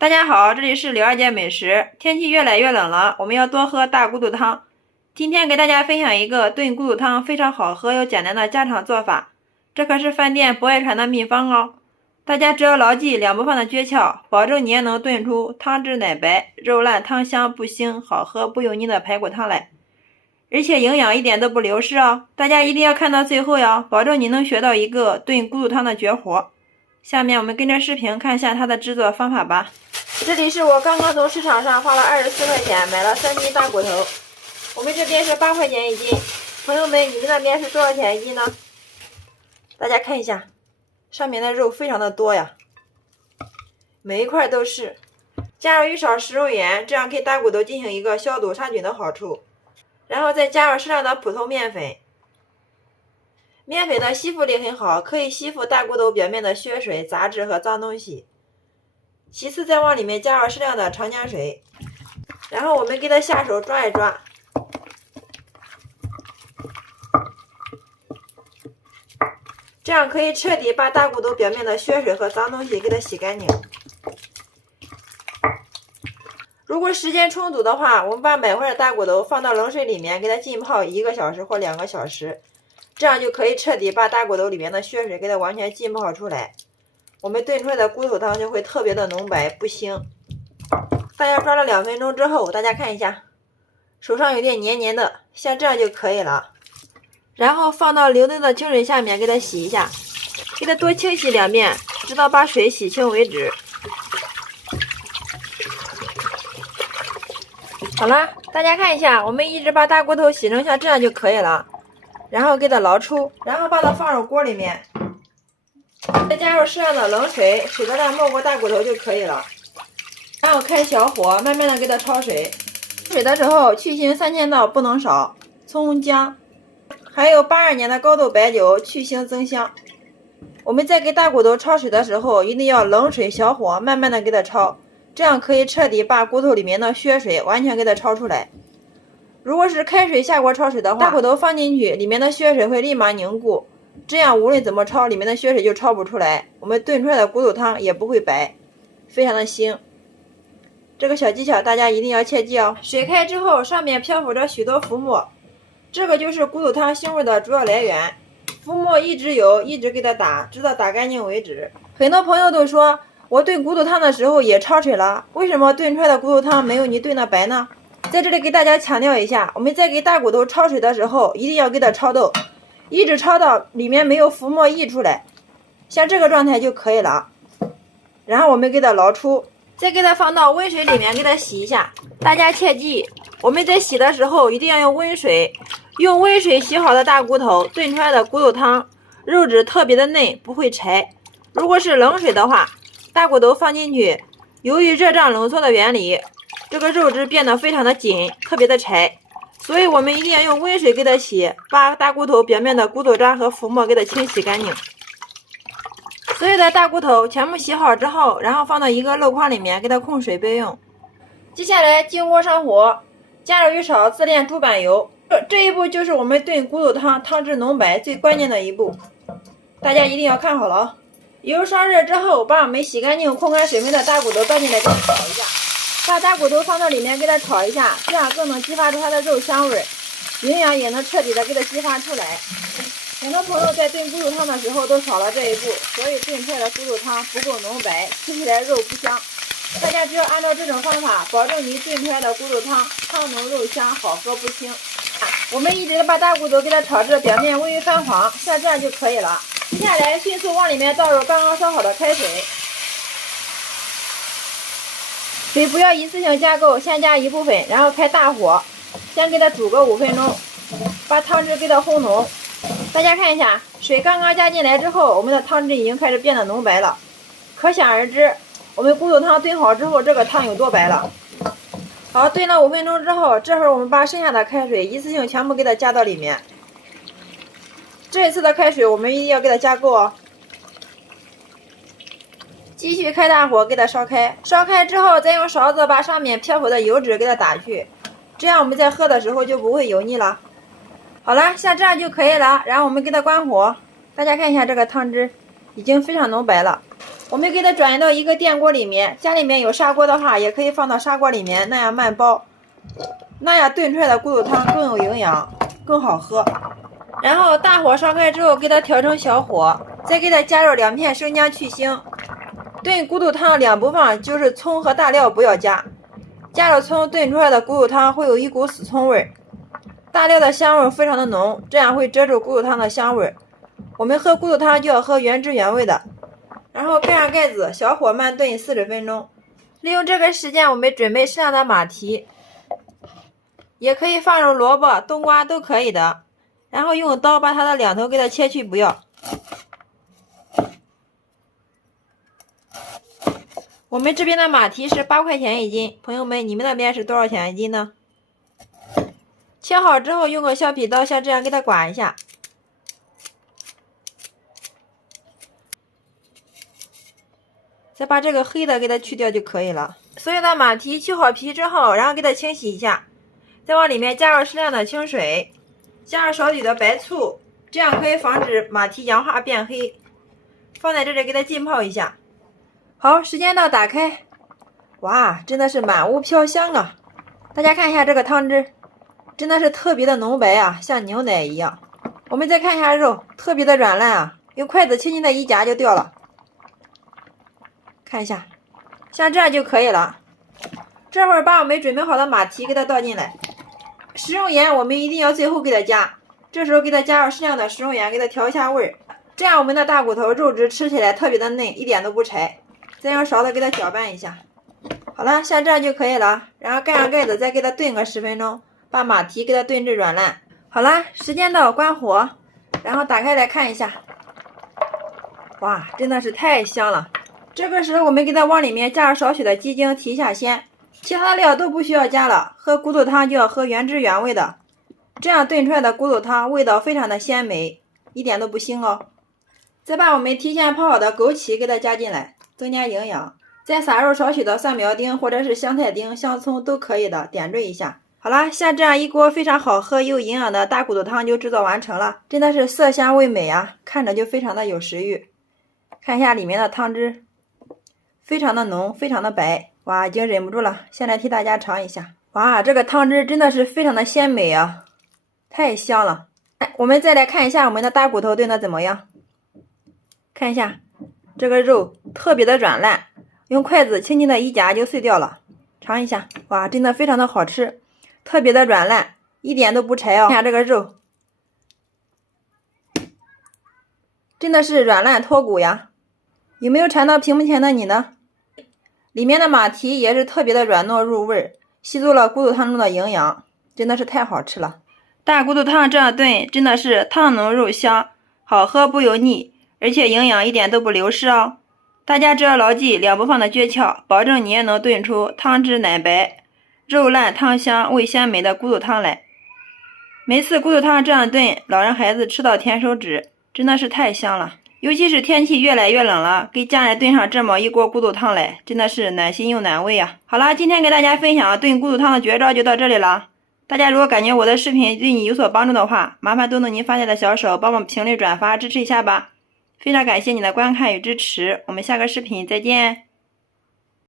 大家好，这里是刘二姐美食。天气越来越冷了，我们要多喝大骨头汤。今天给大家分享一个炖骨头汤非常好喝又简单的家常做法，这可是饭店不爱传的秘方哦。大家只要牢记两不放的诀窍，保证你也能炖出汤汁奶白、肉烂汤香不腥、好喝不油腻的排骨汤来，而且营养一点都不流失哦。大家一定要看到最后哟，保证你能学到一个炖骨头汤的绝活。下面我们跟着视频看一下它的制作方法吧。这里是我刚刚从市场上花了24块钱买了3斤大骨头，我们这边是8块钱一斤。朋友们，你们那边是多少钱一斤呢？大家看一下，上面的肉非常的多呀，每一块都是。加入1勺食用盐，这样给大骨头进行一个消毒杀菌的好处。然后再加入适量的普通面粉，面粉的吸附力很好，可以吸附大骨头表面的血水、杂质和脏东西。其次再往里面加入适量的长江水，然后我们给它下手抓一抓，这样可以彻底把大骨头表面的血水和脏东西给它洗干净。如果时间充足的话，我们把买回来的大骨头放到冷水里面给它浸泡1个小时或2个小时，这样就可以彻底把大骨头里面的血水给它完全浸泡出来。我们炖出来的骨头汤就会特别的浓白不腥。大约抓了2分钟之后，大家看一下，手上有点黏黏的，像这样就可以了。然后放到流动的清水下面给它洗一下，给它多清洗2遍，直到把水洗清为止。好了，大家看一下，我们一直把大骨头洗成像这样就可以了。然后给它捞出，然后把它放入锅里面，再加入适量的冷水，水到量没过大骨头就可以了。然后开小火，慢慢的给它焯水。水的时候去腥3000道不能少，葱姜，还有82年的高度白酒去腥增香。我们在给大骨头焯水的时候，一定要冷水小火，慢慢的给它焯，这样可以彻底把骨头里面的血水完全给它焯出来。如果是开水下锅焯水的话，大骨头放进去，里面的血水会立马凝固，这样无论怎么焯，里面的血水就焯不出来，我们炖出来的骨头汤也不会白，非常的腥。这个小技巧大家一定要切记哦。水开之后，上面漂浮着许多浮沫，这个就是骨头汤腥味的主要来源。浮沫一直有，一直给它打，直到打干净为止。很多朋友都说，我炖骨头汤的时候也焯水了，为什么炖出来的骨头汤没有你炖的白呢？在这里给大家强调一下，我们在给大骨头焯水的时候，一定要给它焯透，一直焯到里面没有浮沫溢出来，像这个状态就可以了。然后我们给它捞出，再给它放到温水里面给它洗一下。大家切记，我们在洗的时候一定要用温水，用温水洗好的大骨头炖出来的骨头汤，肉质特别的嫩，不会柴。如果是冷水的话，大骨头放进去，由于热胀冷缩的原理，这个肉质变得非常的紧，特别的柴，所以我们一定要用温水给它洗，把大骨头表面的骨头渣和浮沫给它清洗干净。所有的大骨头全部洗好之后，然后放到一个漏筐里面给它控水备用。接下来进锅上火，加入1勺自炼猪板油，这一步就是我们炖骨头汤汤汁浓白最关键的一步，大家一定要看好了哦。油烧热之后，把我们洗干净控干水分的大骨头倒进来给它炒一下，把大骨头放到里面给它炒一下，这样更能激发出它的肉香味，营养也能彻底的给它激发出来。很多朋友在炖骨头汤的时候都少了这一步，所以炖出来的骨头汤不够浓白，吃起来肉不香。大家只要按照这种方法，保证你炖出来的骨头汤汤浓肉香，好喝不腥。我们一直把大骨头给它炒至表面微微泛黄，像这样就可以了。接下来迅速往里面倒入刚刚烧好的开水，水不要一次性加够，先加一部分，然后开大火，先给它煮个5分钟，把汤汁给它烘浓。大家看一下，水刚刚加进来之后，我们的汤汁已经开始变得浓白了，可想而知，我们骨头汤炖好之后，这个汤有多白了。好，炖了5分钟之后，这会儿我们把剩下的开水一次性全部给它加到里面。这一次的开水我们一定要给它加够哦。继续开大火给它烧开，烧开之后再用勺子把上面漂浮的油脂给它打去，这样我们在喝的时候就不会油腻了。好了，像这样就可以了，然后我们给它关火。大家看一下这个汤汁已经非常浓白了。我们给它转移到一个电锅里面，家里面有砂锅的话，也可以放到砂锅里面，那样慢煲，那样炖出来的骨头汤更有营养，更好喝。然后大火烧开之后，给它调成小火，再给它加入2片生姜去腥。炖骨头汤2步放，就是葱和大料不要加，加了葱炖出来的骨头汤会有一股死葱味，大料的香味非常的浓，这样会遮住骨头汤的香味。我们喝骨头汤就要喝原汁原味的。然后盖上盖子，小火慢炖40分钟。利用这个时间，我们准备适量的马蹄，也可以放入萝卜、冬瓜都可以的。然后用刀把它的两头给它切去不要。我们这边的马蹄是8块钱一斤，朋友们，你们那边是多少钱一斤呢？切好之后，用个削皮刀像这样给它刮一下。再把这个黑的给它去掉就可以了。所有的马蹄去好皮之后，然后给它清洗一下，再往里面加入适量的清水，加入少许的白醋，这样可以防止马蹄氧化变黑。放在这里给它浸泡一下。好，时间到，打开。哇，真的是满屋飘香啊！大家看一下这个汤汁，真的是特别的浓白啊，像牛奶一样。我们再看一下肉，特别的软烂啊，用筷子轻轻的一夹就掉了。看一下，像这样就可以了。这会儿把我们准备好的马蹄给它倒进来，食用盐我们一定要最后给它加，这时候给它加入适量的食用盐，给它调一下味儿，这样我们的大骨头肉质吃起来特别的嫩，一点都不柴。再用勺子给它搅拌一下。好了，像这样就可以了。然后盖上盖子，再给它炖个10分钟，把马蹄给它炖至软烂。好了，时间到，关火，然后打开来看一下。哇，真的是太香了！这个时候我们给它往里面加入少许的鸡精提一下鲜，其他的料都不需要加了。喝骨头汤就要喝原汁原味的，这样炖出来的骨头汤味道非常的鲜美，一点都不腥哦。再把我们提前泡好的枸杞给它加进来，增加营养。再撒入少许的蒜苗丁或者是香菜丁、香葱都可以的，点缀一下。好啦，像这样一锅非常好喝又营养的大骨头汤就制作完成了，真的是色香味美啊，看着就非常的有食欲。看一下里面的汤汁，非常的浓，非常的白，哇，已经忍不住了，先来替大家尝一下。哇，这个汤汁真的是非常的鲜美啊，太香了。我们再来看一下我们的大骨头炖的怎么样。看一下这个肉特别的软烂，用筷子轻轻的一夹就碎掉了。尝一下，哇，真的非常的好吃，特别的软烂，一点都不柴哦。看下这个肉，真的是软烂脱骨呀。有没有馋到屏幕前的你呢？里面的马蹄也是特别的软糯入味，吸足了骨头汤中的营养，真的是太好吃了。大骨头汤这样炖真的是汤浓肉香，好喝不油腻，而且营养一点都不流失哦。大家只要牢记2步放的诀窍，保证你也能炖出汤汁奶白、肉烂汤香、味鲜美的骨头汤来。每次骨头汤这样炖，老人孩子吃到甜手指，真的是太香了。尤其是天气越来越冷了，给家人炖上这么一锅骨头汤来，真的是暖心又暖胃啊！好啦，今天给大家分享炖骨头汤的绝招就到这里了。大家如果感觉我的视频对你有所帮助的话，麻烦动动您发财的小手，帮忙评论转发支持一下吧。非常感谢你的观看与支持，我们下个视频再见。